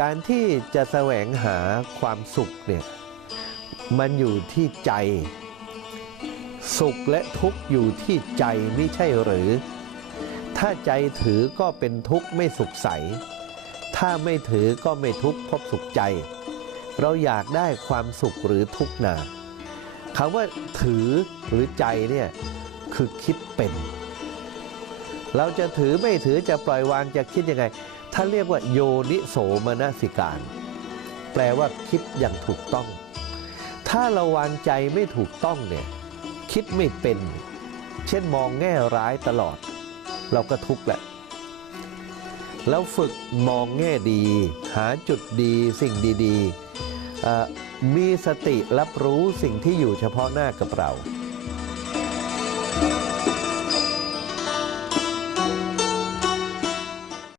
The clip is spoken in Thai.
การที่จะแสวงหาความสุขเนี่ยมันอยู่ที่ใจ สุขและทุกข์อยู่ที่ใจไม่ใช่หรือ ถ้าใจถือก็เป็นทุกข์ไม่สุขใส ถ้าไม่ถือก็ไม่ทุกข์พบสุขใจ เราอยากได้ความสุขหรือทุกข์นาคำว่าถือหรือใจเนี่ยคือคิดเป็น เราจะถือไม่ถือจะปล่อยวางจะคิดยังไงถ้าเรียกว่าโยนิโสมนสิการ แปลว่าคิดอย่างถูกต้อง ถ้าเราวางใจไม่ถูกต้องเนี่ยคิดไม่เป็น เช่นมองแง่ร้ายตลอด เราก็ทุกข์แหละแล้วฝึกมองแง่ดี หาจุดดีสิ่งดีๆมีสติรับรู้สิ่งที่อยู่เฉพาะหน้ากับเรา